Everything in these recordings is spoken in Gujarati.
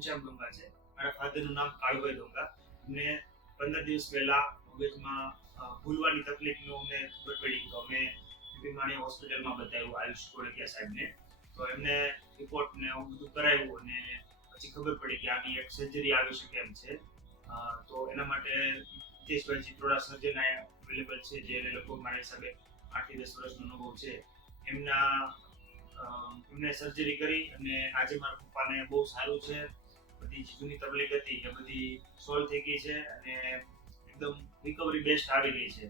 ઘનશ્યામ ડોંગા છે. મારા ફાધરનું નામ કાળુભાઈ ડોંગા. અમને 15 દિવસ પહેલા મગજમાં ભૂલવાની તકલીફનું અમને ખબર પડી તો અમે ભીમાણી હોસ્પિટલમાં બતાવ્યું આયુષ કોળકિયા સાહેબને. તો એમને રિપોર્ટ ને એવું બધું કરાવ્યું અને પછી ખબર પડી કે આની એક સર્જરી આવી શકે એમ છે. તો એના માટે હિતેશભાઈ ચિત્રોડા સર્જન અવેલેબલ છે, જે લગભગ મારા હિસાબે 8 થી 10 વર્ષનો અનુભવ છે. એમને સર્જરી કરી અને આજે મારા પપ્પાને બહુ સારું છે. બધી જૂની તકલીફ હતી એ બધી સોલ્વ થઈ ગઈ છે અને એકદમ રિકવરી બેસ્ટ આવી ગઈ છે.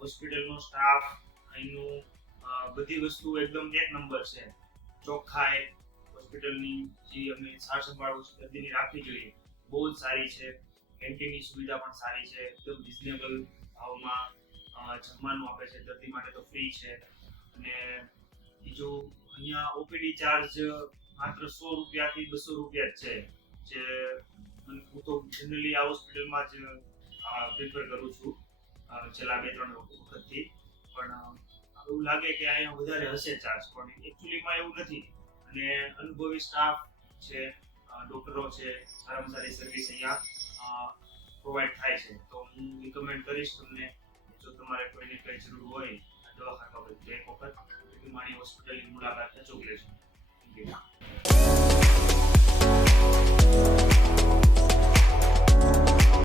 હોસ્પિટલનો સ્ટાફ અહીંનું બધી વસ્તુ એકદમ એક નંબર છે. ચોખ્ખાઈ હોસ્પિટલની જે અમે સાર સંભાળ દર્દીની રાખવી જોઈએ બહુ જ સારી છે. કેન્ટીનની સુવિધા પણ સારી છે. એકદમ રિઝનેબલ ભાવમાં જમવાનું આપે છે. દર્દી માટે તો ફ્રી છે. અને બીજું અહીંયા ઓપીડી ચાર્જ માત્ર 100 રૂપિયાથી 200 રૂપિયા જ છે. જે હું તો જનરલી આ હોસ્પિટલમાં જ પ્રિફર કરું છું છેલ્લા 2-3 વખતથી. પણ એવું લાગે કે અહીંયા વધારે હશે ચાર્જ, પણ એકચ્યુઅલીમાં એવું નથી. અને અનુભવી સ્ટાફ છે, ડોક્ટરો છે, સારામાં સારી સર્વિસ અહીંયા પ્રોવાઈડ થાય છે. તો હું રિકમેન્ડ કરીશ તમને, જો તમારે કોઈને કંઈ જરૂર હોય દવાખાના બાબતે એક વખત ભીમાણી હોસ્પિટલની મુલાકાત અચૂક લેજો. Thank you.